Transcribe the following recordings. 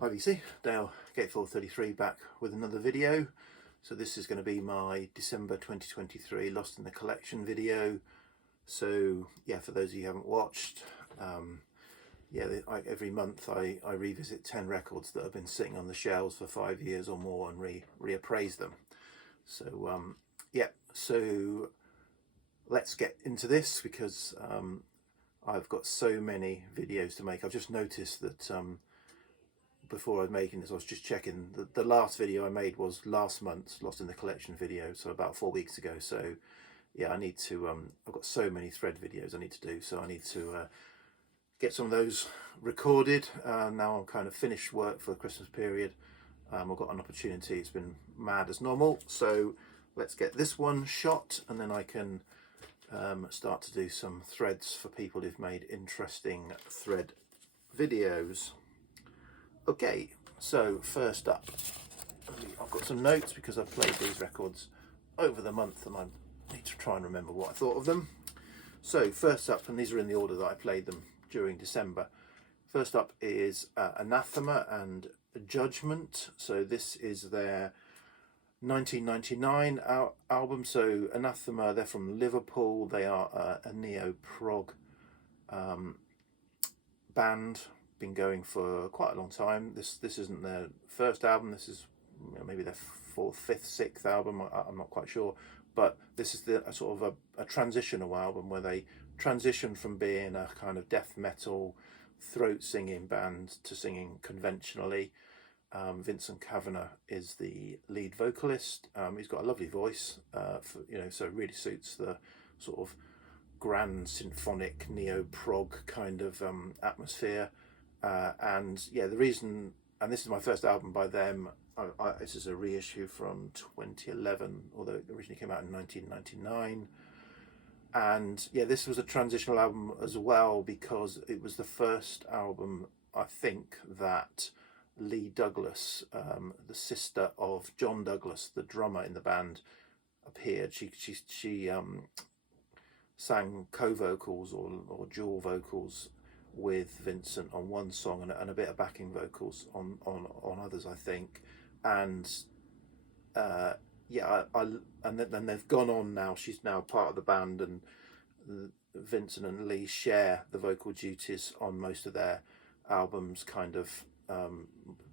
Hi VC, Dale Gate433 back with another video. So this is going to be my December 2023 Lost in the Collection video. So yeah, for those of you who haven't watched, every month I revisit 10 records that have been sitting on the shelves for 5 years or more and reappraise them. So so let's get into this because I've got so many videos to make. I've just noticed that before I was making this, I was just checking. The last video I made was last month's Lost in the Collection video, so about 4 weeks ago. So yeah, I need to, I've got so many thread videos I need to do, so I need to get some of those recorded. Now I'm kind of finished work for the Christmas period. I've got an opportunity. It's been mad as normal, so let's get this one shot and then I can start to do some threads for people who've made interesting thread videos. Okay, so first up, I've got some notes because I've played these records over the month and I need to try and remember what I thought of them. So first up, and these are in the order that I played them during December. First up is Anathema and Judgment. So this is their 1999 album. So Anathema, they're from Liverpool. They are a neo-prog band. Been going for quite a long time. This isn't their first album. This is maybe their fourth, fifth, sixth album. I'm not quite sure, but this is a sort of a transitional album where they transition from being a kind of death metal throat singing band to singing conventionally. Vincent Kavanagh is the lead vocalist. He's got a lovely voice, so it really suits the sort of grand symphonic neo-prog kind of atmosphere. And yeah, the reason, and this is my first album by them, this is a reissue from 2011, although it originally came out in 1999. And yeah, this was a transitional album as well because it was the first album, I think, that Lee Douglas, the sister of John Douglas, the drummer in the band, appeared. She sang co-vocals or dual vocals with Vincent on one song and a bit of backing vocals on others, I think. And and then they've gone on now. She's now part of the band, and Vincent and Lee share the vocal duties on most of their albums, kind of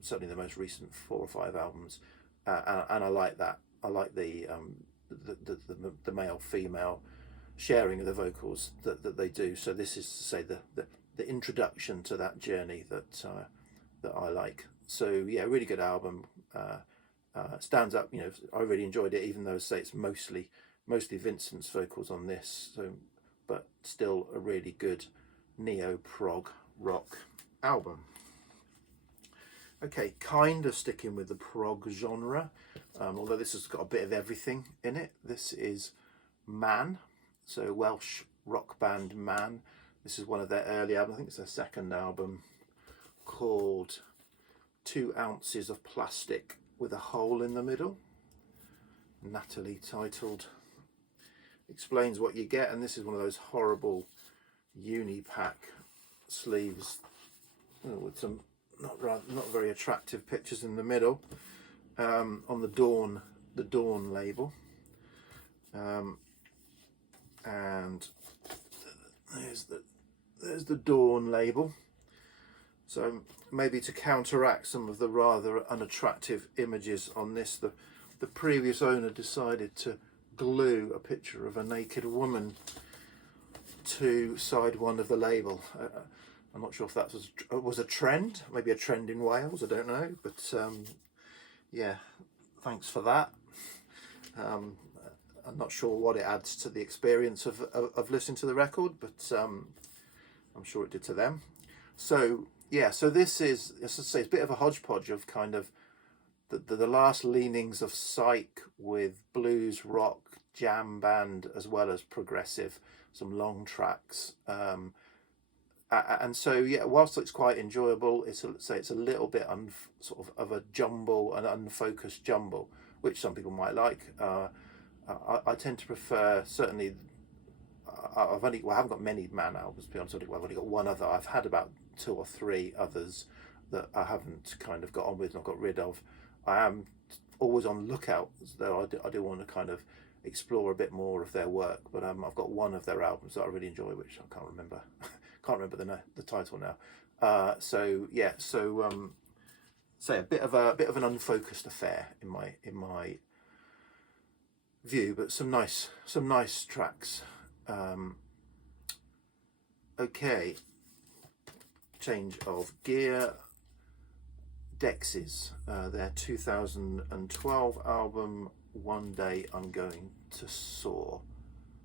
certainly the most recent 4 or 5 albums, and I like that. I like the male female sharing of the vocals that they do. So this is to say the introduction to that journey that I like. So yeah, really good album. Stands up. I really enjoyed it, even though say it's mostly Vincent's vocals on this. So, but still a really good neo-prog rock album. Okay, kind of sticking with the prog genre, although this has got a bit of everything in it. This is Man, so Welsh rock band Man. This is one of their early albums. I think it's their second album, called 2 Ounces of Plastic with a Hole in the Middle. Natalie titled. Explains what you get, and this is one of those horrible uni-pack sleeves with some not very attractive pictures in the middle, on the Dawn label, and there's the Dawn label. So maybe to counteract some of the rather unattractive images on this, the previous owner decided to glue a picture of a naked woman to side one of the label. I'm not sure if that was a trend, maybe a trend in Wales, I don't know, but yeah, thanks for that. I'm not sure what it adds to the experience of listening to the record, but I'm sure it did to them. So yeah, so this is, as I say, it's a bit of a hodgepodge of kind of the last leanings of psych with blues, rock, jam band, as well as progressive, some long tracks. And so yeah, whilst it's quite enjoyable, it's a little bit sort of a jumble, an unfocused jumble, which some people might like. I tend to prefer, certainly, I haven't got many Man albums, to be honest. I've only got one other. I've had about 2 or 3 others that I haven't kind of got on with and I've got rid of. I am always on the lookout, though I do want to kind of explore a bit more of their work. But I've got one of their albums that I really enjoy, which I can't remember. Can't remember the title now. So yeah, so say a bit of an unfocused affair in my view, but some nice tracks. Okay, change of gear. Dexys, their 2012 album One Day I'm Going to Soar.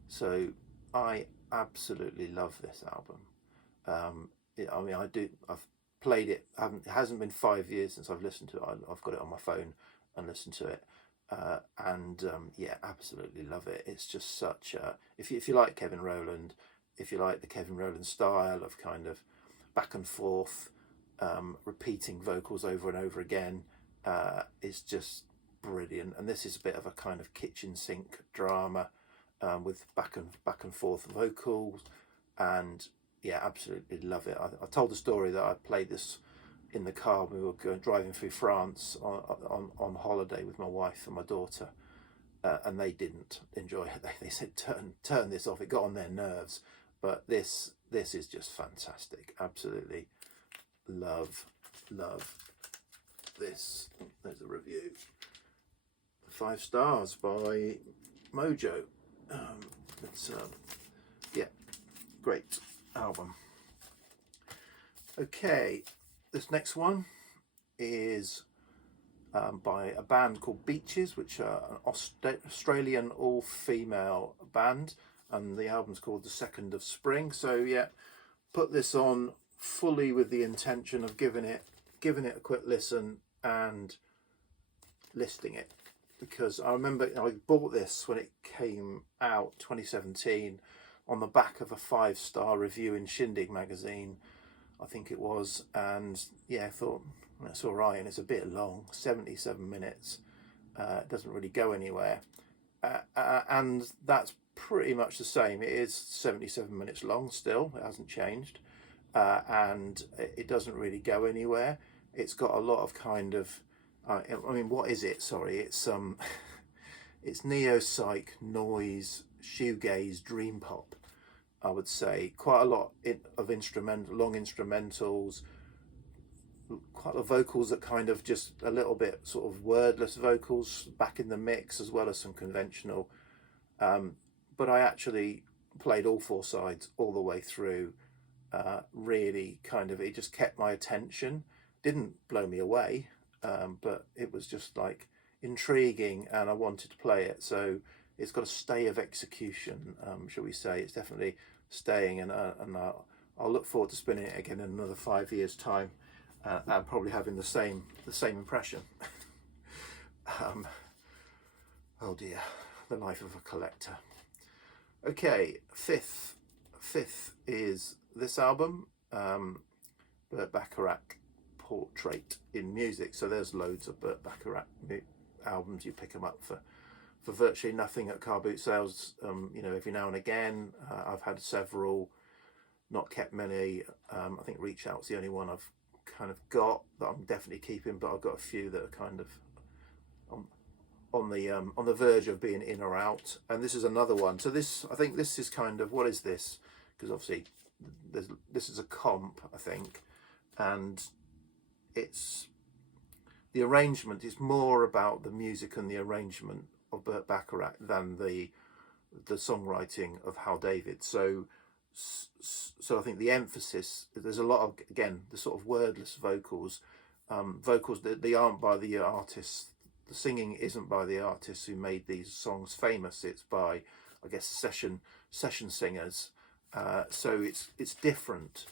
So I absolutely love this album. I mean, I've played it. It hasn't been 5 years since I've listened to it. I've got it on my phone and listened to it, and yeah, absolutely love it. It's just such a, if you like Kevin Rowland, if you like the Kevin Rowland style of kind of back and forth, repeating vocals over and over again, is just brilliant. And this is a bit of a kind of kitchen sink drama, with back and forth vocals, and yeah, absolutely love it. I told the story that I played this in the car when we were driving through France on holiday with my wife and my daughter, and they didn't enjoy it. They said turn this off. It got on their nerves. But this is just fantastic. Absolutely love this. There's a review. 5 stars by Mojo. It's yeah, great album. Okay, this next one is by a band called Beaches, which are an Australian all-female band, and the album's called The Second of Spring. So yeah, put this on fully with the intention of giving it a quick listen and listing it, because I remember I bought this when it came out 2017 on the back of a 5-star review in Shindig magazine, I think it was, and yeah, I thought that's all right, and it's a bit long, 77 minutes. It doesn't really go anywhere, and that's pretty much the same. It is 77 minutes long still. It hasn't changed, and it doesn't really go anywhere. It's got a lot of kind of I mean, what is it? Sorry, it's it's neo-psych, noise, shoegaze, dream pop, I would say. Quite a lot of long instrumentals, quite a vocals that kind of just a little bit sort of wordless vocals back in the mix, as well as some conventional. But I actually played all 4 sides all the way through. Really kind of, it just kept my attention. Didn't blow me away, but it was just like intriguing, and I wanted to play it. So it's got a stay of execution, shall we say. It's definitely staying, and I'll look forward to spinning it again in another 5 years' time, and probably having the same impression. Oh dear, the life of a collector. Okay, fifth is this album, Burt Bacharach Portrait in Music. So there's loads of Burt Bacharach albums. You pick them up for virtually nothing at car boot sales, you know, every now and again. I've had several, not kept many. I think Reach Out's the only one I've kind of got that I'm definitely keeping, but I've got a few that are kind of on the verge of being in or out. And this is another one. So I think this is kind of, what is this? Because obviously this is a comp, I think, and it's the arrangement is more about the music and the arrangement of Burt Bacharach than the songwriting of Hal David. So I think the emphasis, there's a lot of, again, the sort of wordless vocals, vocals that they aren't by the artists. The singing isn't by the artists who made these songs famous. It's by, I guess, session singers. So it's different,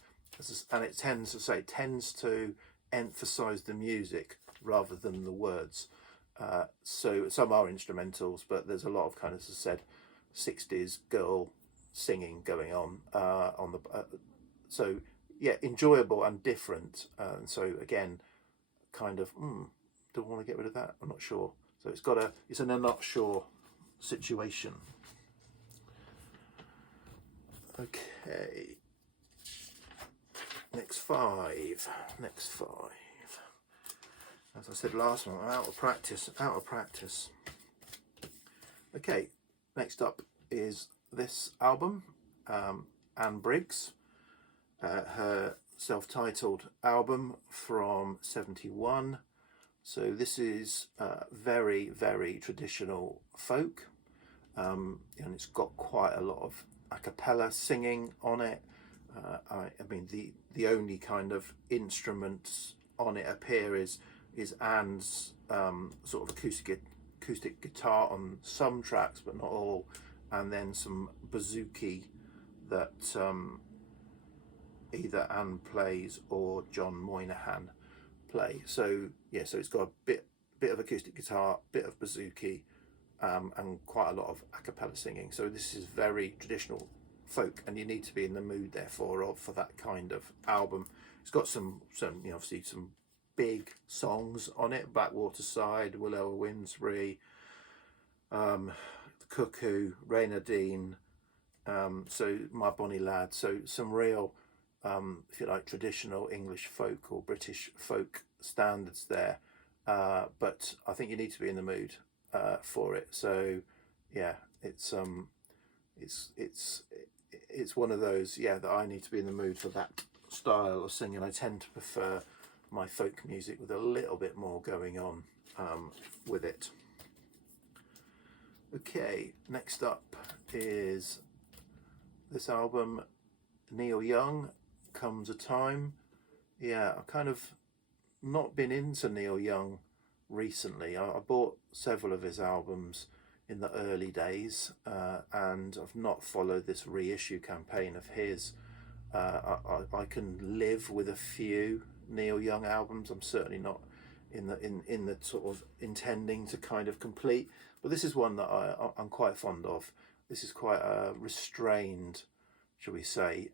and it tends to emphasize the music rather than the words. So some are instrumentals, but there's a lot of kind of, as I said, 60s girl singing going on the. So yeah, enjoyable and different. And so again, kind of, do I want to get rid of that? I'm not sure. So it's an I'm not sure situation. Okay. Next five. As I said last month, I'm out of practice, Okay, next up is this album, Anne Briggs, her self-titled album from '71. So this is very, very traditional folk, and it's got quite a lot of a cappella singing on it. I mean, the only kind of instruments on it appear is Anne's sort of acoustic guitar on some tracks, but not all, and then some bouzouki that either Anne plays or John Moynihan play. So yeah, so it's got a bit of acoustic guitar, bit of bouzouki, and quite a lot of a cappella singing. So this is very traditional folk, and you need to be in the mood therefore for that kind of album. It's got some obviously some big songs on it: Blackwater Side, Willow Winsbury, The Cuckoo, Reynardine, so My Bonny Lad. So some real if you like traditional English folk or British folk standards there, but I think you need to be in the mood for it. So yeah, it's one of those, that I need to be in the mood for that style of singing. I tend to prefer my folk music with a little bit more going on with it. Okay, next up is this album, Neil Young, Comes a Time. Yeah, I've kind of not been into Neil Young recently. I bought several of his albums in the early days, and I've not followed this reissue campaign of his. I can live with a few Neil Young albums. I'm certainly not in the sort of intending to kind of complete, but this is one that I'm quite fond of. This is quite a restrained, shall we say,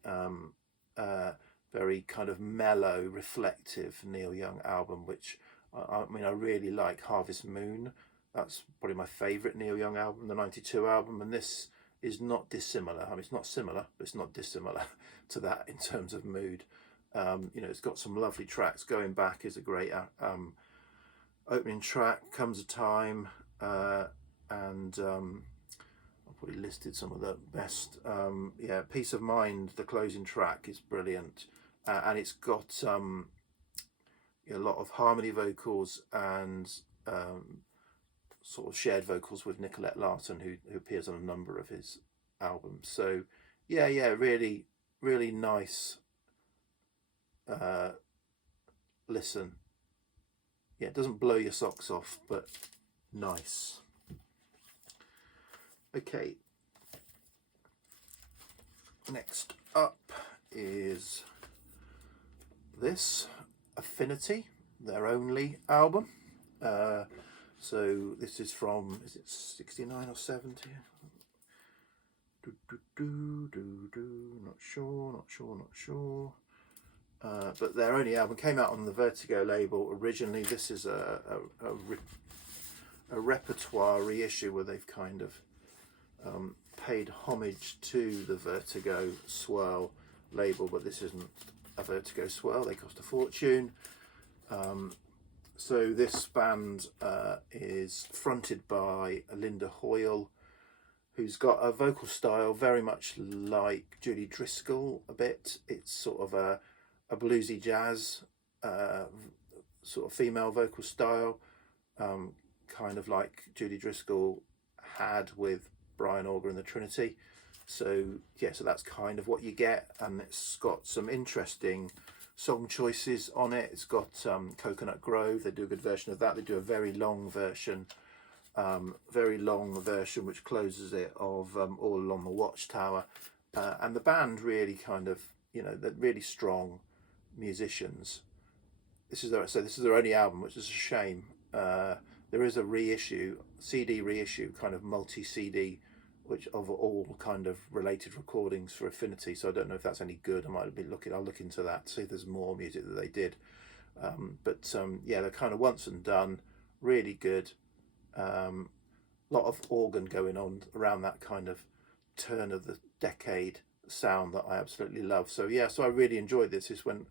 very kind of mellow, reflective Neil Young album, which I mean, I really like Harvest Moon. That's probably my favourite Neil Young album, the '92 album, and this is not dissimilar. I mean, it's not similar, but it's not dissimilar to that in terms of mood. It's got some lovely tracks. Going Back is a great opening track, Comes a Time, and I've probably listed some of the best. Peace of Mind, the closing track, is brilliant, and it's got a lot of harmony vocals and sort of shared vocals with Nicolette Larton, who appears on a number of his albums. So really, really nice listen. Yeah, it doesn't blow your socks off, but nice. Okay, next up is this, Affinity, their only album. So this is from, is it 69 or 70? Not sure. But their only album came out on the Vertigo label originally. This is a repertoire reissue where they've kind of paid homage to the Vertigo Swirl label, but this isn't a Vertigo Swirl. They cost a fortune. So this band is fronted by Linda Hoyle, who's got a vocal style very much like Judy Driscoll a bit. It's sort of a bluesy jazz sort of female vocal style, kind of like Judy Driscoll had with Brian Auger and the Trinity. So so that's kind of what you get, and it's got some interesting song choices on it. It's got Coconut Grove. They do a good version of that. They do a very long version which closes it, of All Along the Watchtower, and the band really kind of, they're really strong musicians. This is their only album, which is a shame. There is a CD reissue, kind of multi-CD, which of all kind of related recordings for Affinity. So I don't know if that's any good. I'll look into that, see if there's more music that they did. They're kind of once and done, really good. Lot of organ going on around that kind of turn of the decade sound that I absolutely love. So I really enjoyed this. This went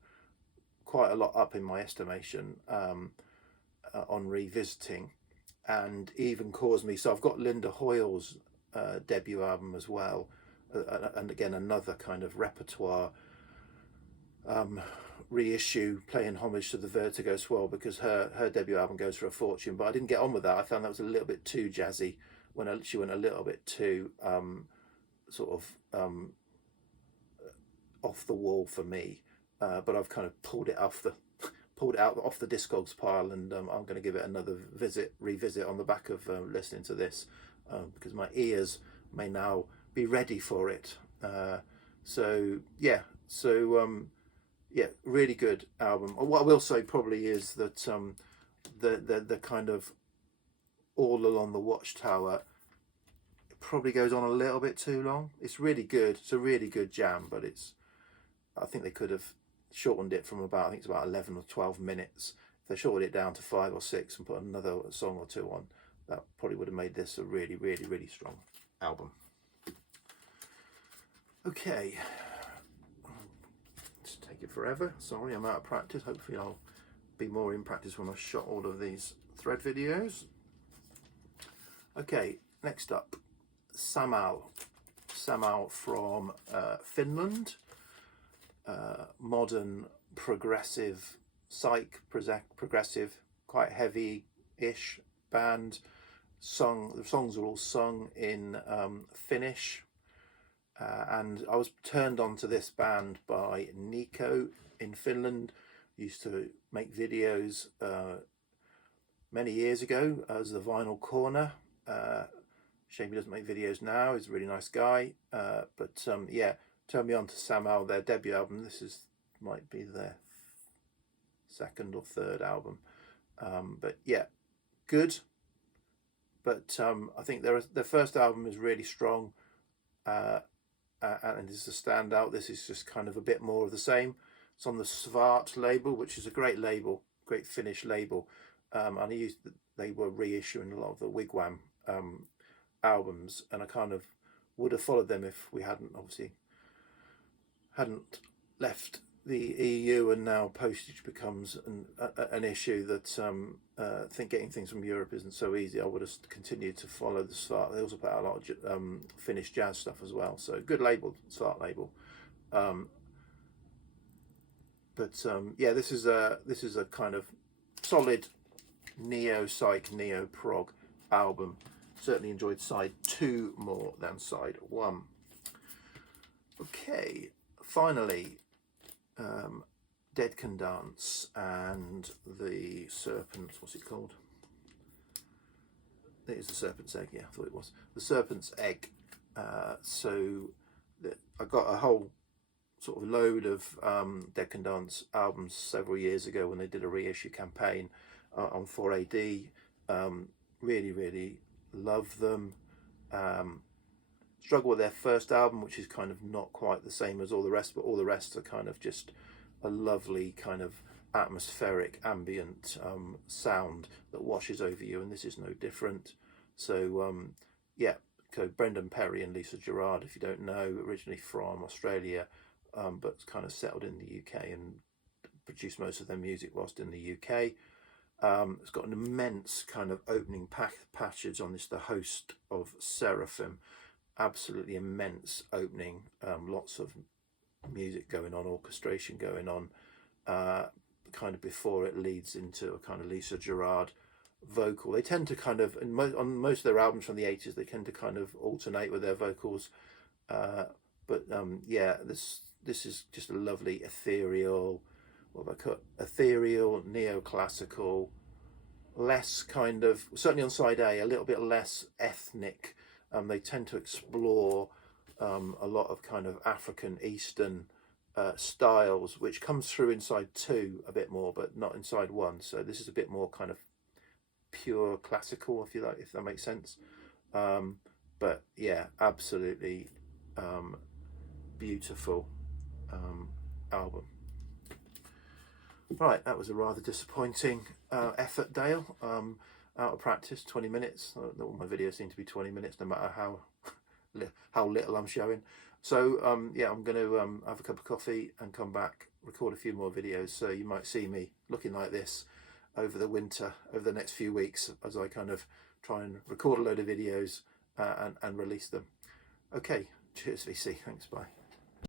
quite a lot up in my estimation. on revisiting, and even caused me, so I've got Linda Hoyle's debut album as well, and again another kind of repertoire reissue paying homage to the Vertigo Swirl, because her debut album goes for a fortune, but I didn't get on with that. I found that was a little bit too jazzy, she went a little bit too sort of off the wall for me, but I've kind of pulled it out off the Discogs pile, and I'm going to give it another revisit on the back of listening to this, because my ears may now be ready for it. So yeah, really good album. What I will say probably is that the kind of All Along the Watchtower probably goes on a little bit too long. It's really good. It's a really good jam, but I think they could have shortened it from about, I think it's about 11 or 12 minutes. If they shortened it down to 5 or 6 and put another song or two on, that probably would have made this a really, really, really strong album. Okay. Just take it forever. Sorry, I'm out of practice. Hopefully I'll be more in practice when I shot all of these thread videos. Okay, next up, Samal. Samal from Finland. Modern progressive, progressive, quite heavy-ish band. The songs are all sung in Finnish, and I was turned on to this band by Nico in Finland. He used to make videos many years ago as the Vinyl Corner. Shame he doesn't make videos now. He's a really nice guy, but yeah, turned me on to Samal, their debut album. This might be their second or third album, but yeah, good. But I think their first album is really strong, and is a standout. This is just kind of a bit more of the same. It's on the Svart label, which is a great label, great Finnish label, and they were reissuing a lot of the Wigwam albums, and I kind of would have followed them if we hadn't left the EU, and now postage becomes an issue that I think getting things from Europe isn't so easy. I would have continued to follow the Svart. They also put out a lot of Finnish jazz stuff as well, so good label, Svart label. Yeah, this is a kind of solid neo-psych, neo-prog album. Certainly enjoyed side 2 more than side 1. Okay, finally, Dead Can Dance and the Serpent, what's it called? It is the Serpent's Egg, yeah, I thought it was. The Serpent's Egg. So I got a whole sort of load of Dead Can Dance albums several years ago when they did a reissue campaign on 4AD. Really, really love them. Struggle with their first album, which is kind of not quite the same as all the rest, but all the rest are kind of just a lovely kind of atmospheric ambient sound that washes over you, and this is no different. So yeah, so Brendan Perry and Lisa Gerrard, if you don't know, originally from Australia, but kind of settled in the UK and produced most of their music whilst in the UK. It's got an immense kind of opening passage on this, The Host of Seraphim. Absolutely immense opening, lots of music going on, orchestration going on, kind of before it leads into a kind of Lisa Gerrard vocal. They tend to kind of, on most of their albums from the 80s, they tend to kind of alternate with their vocals, but yeah, this is just a lovely ethereal, ethereal, neoclassical, less kind of, certainly on side A, a little bit less ethnic. They tend to explore a lot of kind of African Eastern styles, which comes through in side 2 a bit more, but not in side 1. So this is a bit more kind of pure classical, if you like, if that makes sense. But yeah, absolutely beautiful album. Right, that was a rather disappointing effort, Dale. Out of practice, 20 minutes. All my videos seem to be 20 minutes, no matter how little I'm showing. So yeah, I'm going to have a cup of coffee and come back, record a few more videos. So you might see me looking like this over the winter, over the next few weeks, as I kind of try and record a load of videos and release them. Okay, cheers VC, thanks, bye.